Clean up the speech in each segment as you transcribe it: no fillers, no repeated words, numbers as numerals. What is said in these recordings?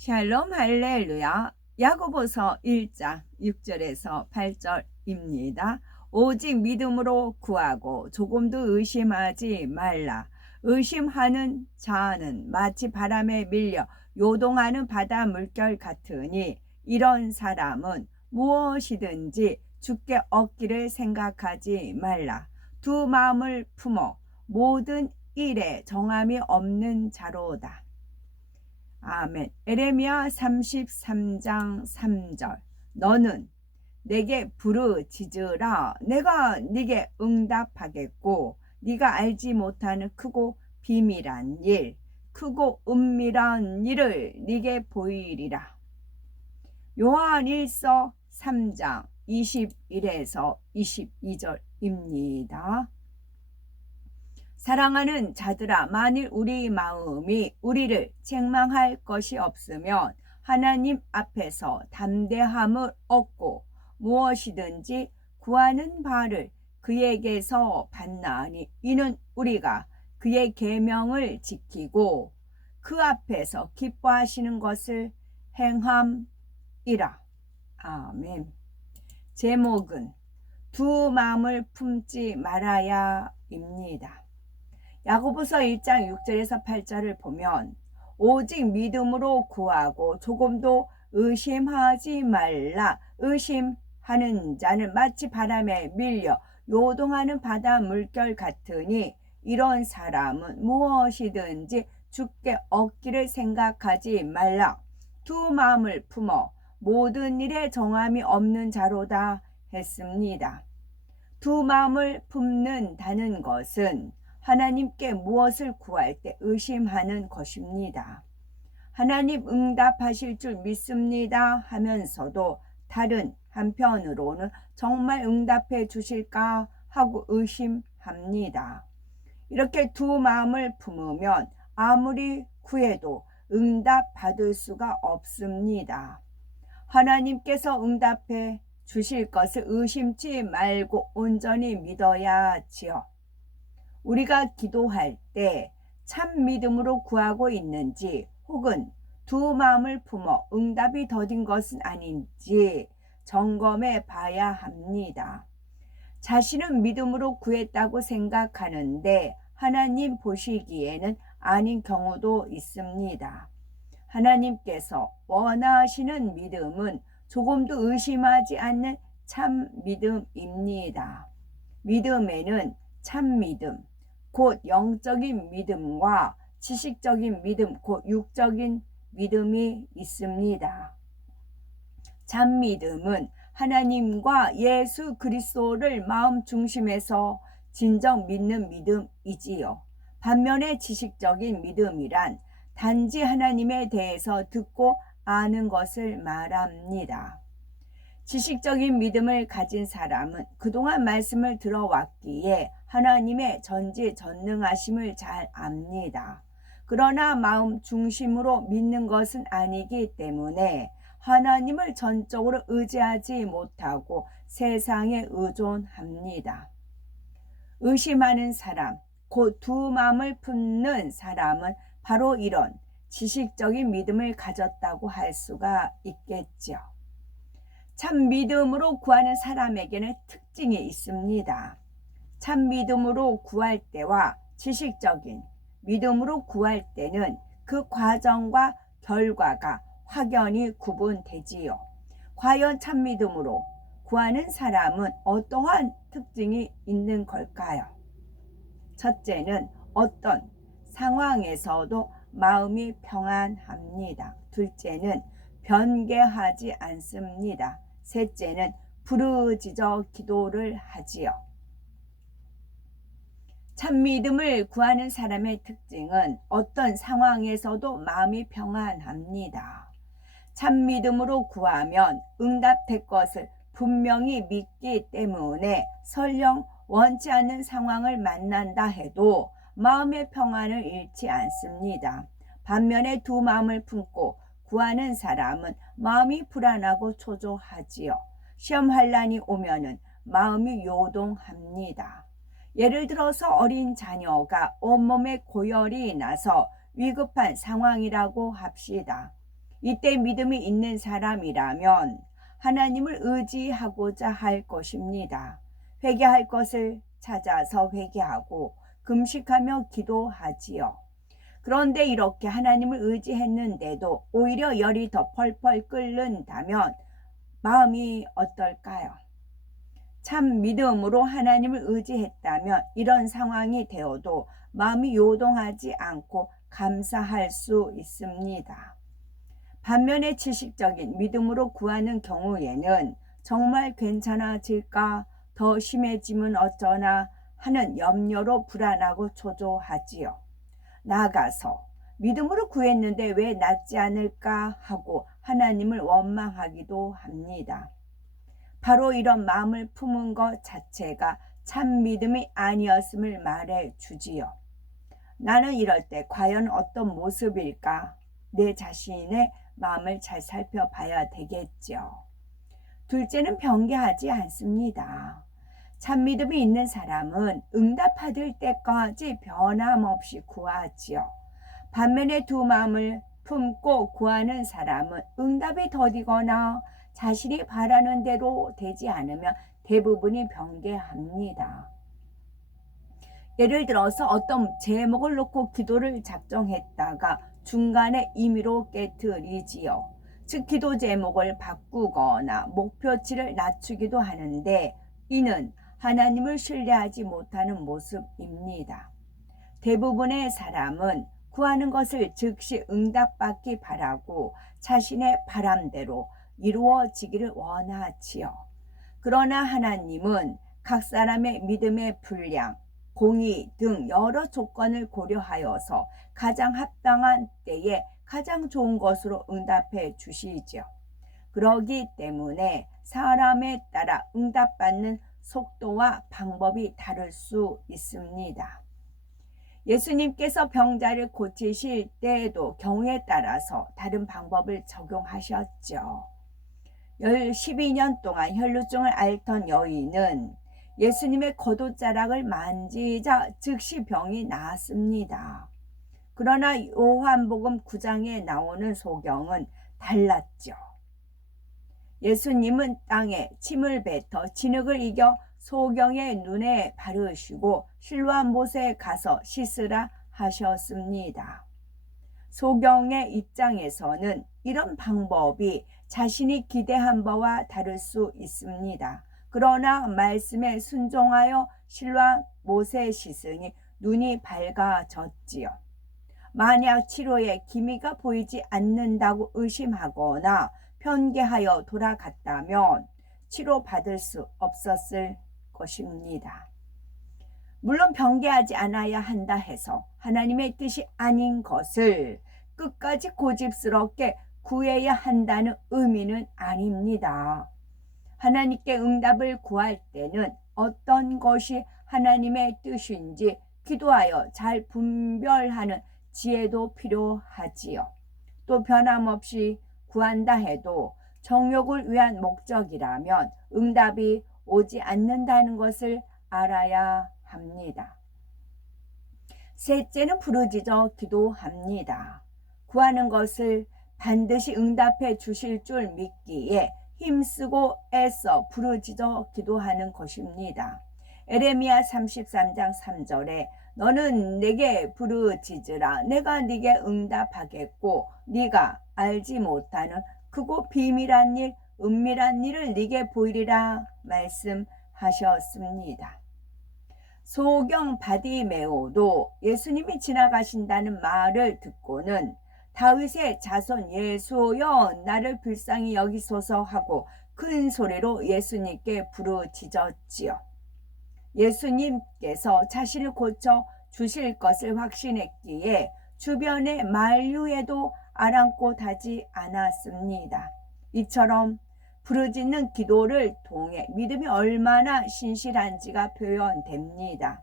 샬롬 할렐루야. 야고보서 1장 6절에서 8절입니다. 오직 믿음으로 구하고 조금도 의심하지 말라. 의심하는 자는 마치 바람에 밀려 요동하는 바다 물결 같으니 이런 사람은 무엇이든지 주께 얻기를 생각하지 말라. 두 마음을 품어 모든 일에 정함이 없는 자로다. 아멘. 에레미야 33장 3절. 너는 내게 부르짖으라. 내가 네게 응답하겠고 네가 알지 못하는 크고 비밀한 일, 크고 은밀한 일을 네게 보이리라. 요한 1서 3장 21에서 22절입니다. 사랑하는 자들아, 만일 우리 마음이 우리를 책망할 것이 없으면 하나님 앞에서 담대함을 얻고 무엇이든지 구하는 바를 그에게서 받나니 이는 우리가 그의 계명을 지키고 그 앞에서 기뻐하시는 것을 행함이라. 아멘. 제목은 두 마음을 품지 말아야입니다. 야고보서 1장 6절에서 8절을 보면 오직 믿음으로 구하고 조금도 의심하지 말라. 의심하는 자는 마치 바람에 밀려 요동하는 바다 물결 같으니 이런 사람은 무엇이든지 주께 얻기를 생각하지 말라. 두 마음을 품어 모든 일에 정함이 없는 자로다 했습니다. 두 마음을 품는다는 것은 하나님께 무엇을 구할 때 의심하는 것입니다. 하나님 응답하실 줄 믿습니다 하면서도 다른 한편으로는 정말 응답해 주실까 하고 의심합니다. 이렇게 두 마음을 품으면 아무리 구해도 응답받을 수가 없습니다. 하나님께서 응답해 주실 것을 의심치 말고 온전히 믿어야지요. 우리가 기도할 때 참 믿음으로 구하고 있는지 혹은 두 마음을 품어 응답이 더딘 것은 아닌지 점검해 봐야 합니다. 자신은 믿음으로 구했다고 생각하는데 하나님 보시기에는 아닌 경우도 있습니다. 하나님께서 원하시는 믿음은 조금도 의심하지 않는 참 믿음입니다. 믿음에는 참 믿음, 곧 영적인 믿음과 지식적인 믿음, 곧 육적인 믿음이 있습니다. 참 믿음은 하나님과 예수 그리스도를 마음 중심에서 진정 믿는 믿음이지요. 반면에 지식적인 믿음이란 단지 하나님에 대해서 듣고 아는 것을 말합니다. 지식적인 믿음을 가진 사람은 그동안 말씀을 들어왔기에 하나님의 전지전능하심을 잘 압니다. 그러나 마음 중심으로 믿는 것은 아니기 때문에 하나님을 전적으로 의지하지 못하고 세상에 의존합니다. 의심하는 사람, 곧 두 마음을 품는 사람은 바로 이런 지식적인 믿음을 가졌다고 할 수가 있겠죠. 참 믿음으로 구하는 사람에게는 특징이 있습니다. 참 믿음으로 구할 때와 지식적인 믿음으로 구할 때는 그 과정과 결과가 확연히 구분되지요. 과연 참 믿음으로 구하는 사람은 어떠한 특징이 있는 걸까요? 첫째는 어떤 상황에서도 마음이 평안합니다. 둘째는 변개하지 않습니다. 셋째는 부르짖어 기도를 하지요. 참 믿음을 구하는 사람의 특징은 어떤 상황에서도 마음이 평안합니다. 참 믿음으로 구하면 응답될 것을 분명히 믿기 때문에 설령 원치 않는 상황을 만난다 해도 마음의 평안을 잃지 않습니다. 반면에 두 마음을 품고 구하는 사람은 마음이 불안하고 초조하지요. 시험 환난이 오면은 마음이 요동합니다. 예를 들어서 어린 자녀가 온몸에 고열이 나서 위급한 상황이라고 합시다. 이때 믿음이 있는 사람이라면 하나님을 의지하고자 할 것입니다. 회개할 것을 찾아서 회개하고 금식하며 기도하지요. 그런데 이렇게 하나님을 의지했는데도 오히려 열이 더 펄펄 끓는다면 마음이 어떨까요? 참 믿음으로 하나님을 의지했다면 이런 상황이 되어도 마음이 요동하지 않고 감사할 수 있습니다. 반면에 지식적인 믿음으로 구하는 경우에는 정말 괜찮아질까, 더 심해지면 어쩌나 하는 염려로 불안하고 초조하지요. 나아가서 믿음으로 구했는데 왜 낫지 않을까 하고 하나님을 원망하기도 합니다. 바로 이런 마음을 품은 것 자체가 참 믿음이 아니었음을 말해 주지요. 나는 이럴 때 과연 어떤 모습일까? 내 자신의 마음을 잘 살펴봐야 되겠죠. 둘째는 변개하지 않습니다. 참 믿음이 있는 사람은 응답받을 때까지 변함없이 구하지요. 반면에 두 마음을 품고 구하는 사람은 응답이 더디거나 자신이 바라는 대로 되지 않으면 대부분이 변개합니다. 예를 들어서 어떤 제목을 놓고 기도를 작정했다가 중간에 임의로 깨트리지요. 즉 기도 제목을 바꾸거나 목표치를 낮추기도 하는데 이는 하나님을 신뢰하지 못하는 모습입니다. 대부분의 사람은 구하는 것을 즉시 응답받기 바라고 자신의 바람대로 이루어지기를 원하지요. 그러나 하나님은 각 사람의 믿음의 분량, 공의 등 여러 조건을 고려하여서 가장 합당한 때에 가장 좋은 것으로 응답해 주시지요. 그러기 때문에 사람에 따라 응답받는 속도와 방법이 다를 수 있습니다. 예수님께서 병자를 고치실 때에도 경우에 따라서 다른 방법을 적용하셨죠. 12년 동안 혈루증을 앓던 여인은 예수님의 겉옷자락을 만지자 즉시 병이 나았습니다. 그러나 요한복음 9장에 나오는 소경은 달랐죠. 예수님은 땅에 침을 뱉어 진흙을 이겨 소경의 눈에 바르시고 실로암 못에 가서 씻으라 하셨습니다. 소경의 입장에서는 이런 방법이 자신이 기대한 바와 다를 수 있습니다. 그러나 말씀에 순종하여 실로암 못에 씻으니 눈이 밝아졌지요. 만약 치료에 기미가 보이지 않는다고 의심하거나 편개하여 돌아갔다면 치료받을 수 없었을 것입니다. 물론 변개하지 않아야 한다 해서 하나님의 뜻이 아닌 것을 끝까지 고집스럽게 구해야 한다는 의미는 아닙니다. 하나님께 응답을 구할 때는 어떤 것이 하나님의 뜻인지 기도하여 잘 분별하는 지혜도 필요하지요. 또 변함없이 구한다 해도 정욕을 위한 목적이라면 응답이 오지 않는다는 것을 알아야 합니다. 셋째는 부르짖어 기도합니다. 구하는 것을 반드시 응답해 주실 줄 믿기에 힘쓰고 애써 부르짖어 기도하는 것입니다. 에레미야 33장 3절에 너는 내게 부르짖으라 내가 네게 응답하겠고 네가 알지 못하는 크고 비밀한 일 은밀한 일을 네게 보이리라 말씀하셨습니다. 소경 바디메오도 예수님이 지나가신다는 말을 듣고는 다윗의 자손 예수여 나를 불쌍히 여기소서 하고 큰 소리로 예수님께 부르짖었지요. 예수님께서 자신을 고쳐 주실 것을 확신했기에 주변의 만류에도 아랑곳하지 않았습니다. 이처럼 부르짖는 기도를 통해 믿음이 얼마나 신실한지가 표현됩니다.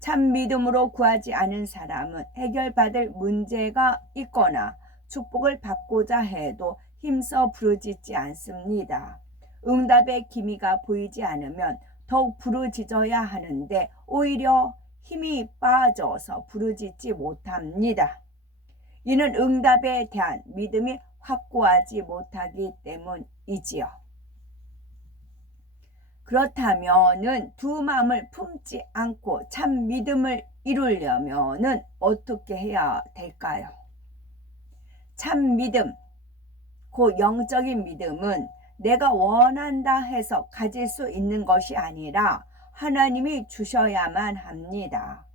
참 믿음으로 구하지 않은 사람은 해결받을 문제가 있거나 축복을 받고자 해도 힘써 부르짖지 않습니다. 응답의 기미가 보이지 않으면 더욱 부르짖어야 하는데 오히려 힘이 빠져서 부르짖지 못합니다. 이는 응답에 대한 믿음이 확고하지 못하기 때문이지요. 그렇다면은 두 마음을 품지 않고 참 믿음을 이루려면은 어떻게 해야 될까요? 참 믿음, 그 영적인 믿음은 내가 원한다 해서 가질 수 있는 것이 아니라 하나님이 주셔야만 합니다.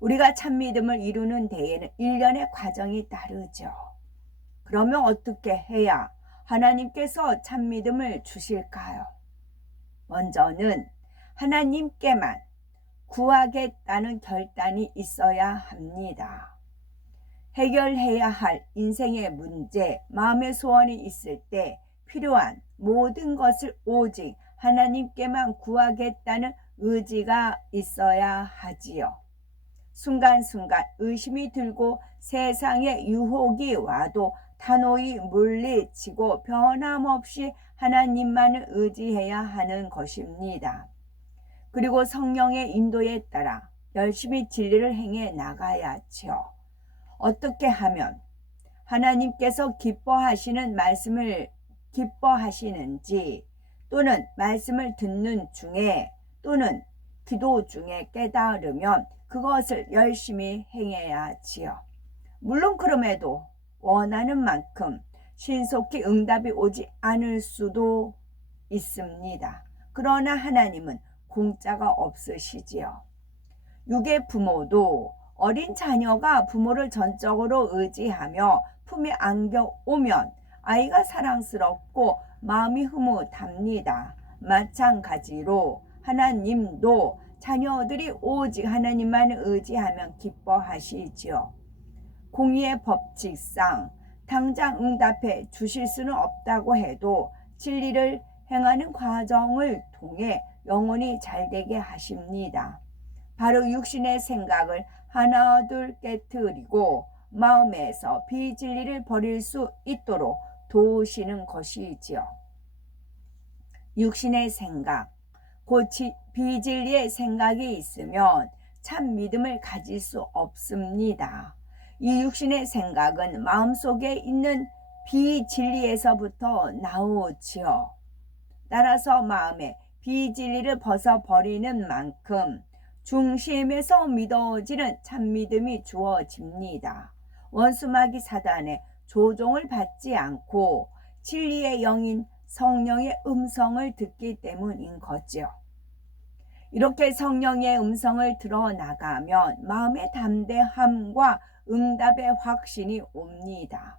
우리가 참 믿음을 이루는 데에는 일련의 과정이 따르죠. 그러면 어떻게 해야 하나님께서 참 믿음을 주실까요? 먼저는 하나님께만 구하겠다는 결단이 있어야 합니다. 해결해야 할 인생의 문제, 마음의 소원이 있을 때 필요한 모든 것을 오직 하나님께만 구하겠다는 의지가 있어야 하지요. 순간순간 의심이 들고 세상에 유혹이 와도 단호히 물리치고 변함없이 하나님만을 의지해야 하는 것입니다. 그리고 성령의 인도에 따라 열심히 진리를 행해 나가야죠. 어떻게 하면 하나님께서 기뻐하시는 말씀을 기뻐하시는지, 또는 말씀을 듣는 중에 또는 기도 중에 깨달으면 그것을 열심히 행해야지요. 물론 그럼에도 원하는 만큼 신속히 응답이 오지 않을 수도 있습니다. 그러나 하나님은 공짜가 없으시지요. 육의 부모도 어린 자녀가 부모를 전적으로 의지하며 품에 안겨오면 아이가 사랑스럽고 마음이 흐뭇합니다. 마찬가지로 하나님도 자녀들이 오직 하나님만 의지하면 기뻐하시지요. 공의의 법칙상 당장 응답해 주실 수는 없다고 해도 진리를 행하는 과정을 통해 영원히 잘되게 하십니다. 바로 육신의 생각을 하나둘 깨트리고 마음에서 비진리를 버릴 수 있도록 도우시는 것이지요. 육신의 생각, 곧 비진리의 생각이 있으면 참 믿음을 가질 수 없습니다. 이 육신의 생각은 마음속에 있는 비진리에서부터 나오지요. 따라서 마음에 비진리를 벗어버리는 만큼 중심에서 믿어지는 참 믿음이 주어집니다. 원수마귀 사단의 조종을 받지 않고 진리의 영인 성령의 음성을 듣기 때문인 거죠. 이렇게 성령의 음성을 들어나가면 마음의 담대함과 응답의 확신이 옵니다.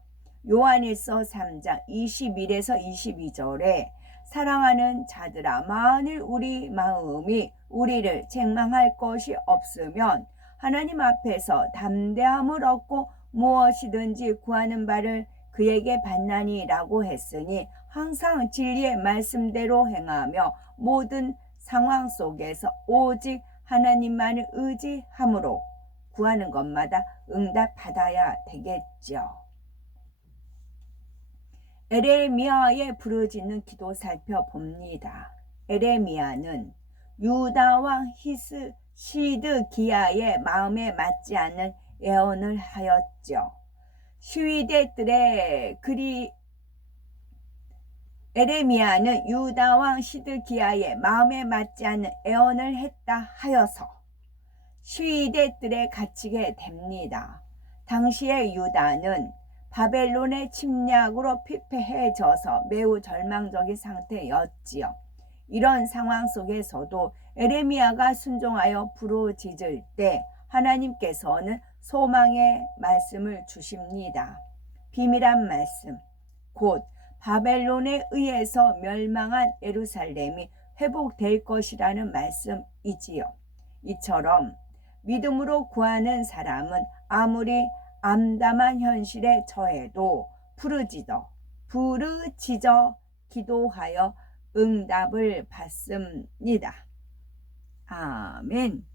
요한일서 3장 21에서 22절에 사랑하는 자들아, 만일 우리 마음이 우리를 책망할 것이 없으면 하나님 앞에서 담대함을 얻고 무엇이든지 구하는 바를 그에게 받나니라고 했으니, 항상 진리의 말씀대로 행하며 모든 상황 속에서 오직 하나님만을 의지함으로 구하는 것마다 응답받아야 되겠죠. 에레미야의 부르짖는 기도 살펴봅니다. 에레미야는 유다 왕 시드기야의 마음에 맞지 않는 예언을 하였죠. 시위대들의 에레미야는 유다 왕 시드기야의 마음에 맞지 않는 예언을 했다 하여서 시위대들에 갇히게 됩니다. 당시의 유다는 바벨론의 침략으로 피폐해져서 매우 절망적인 상태였지요. 이런 상황 속에서도 에레미야가 순종하여 부르짖을 때 하나님께서는 소망의 말씀을 주십니다. 비밀한 말씀, 곧 바벨론에 의해서 멸망한 예루살렘이 회복될 것이라는 말씀이지요. 이처럼 믿음으로 구하는 사람은 아무리 암담한 현실에 처해도 부르짖어 기도하여 응답을 받습니다. 아멘.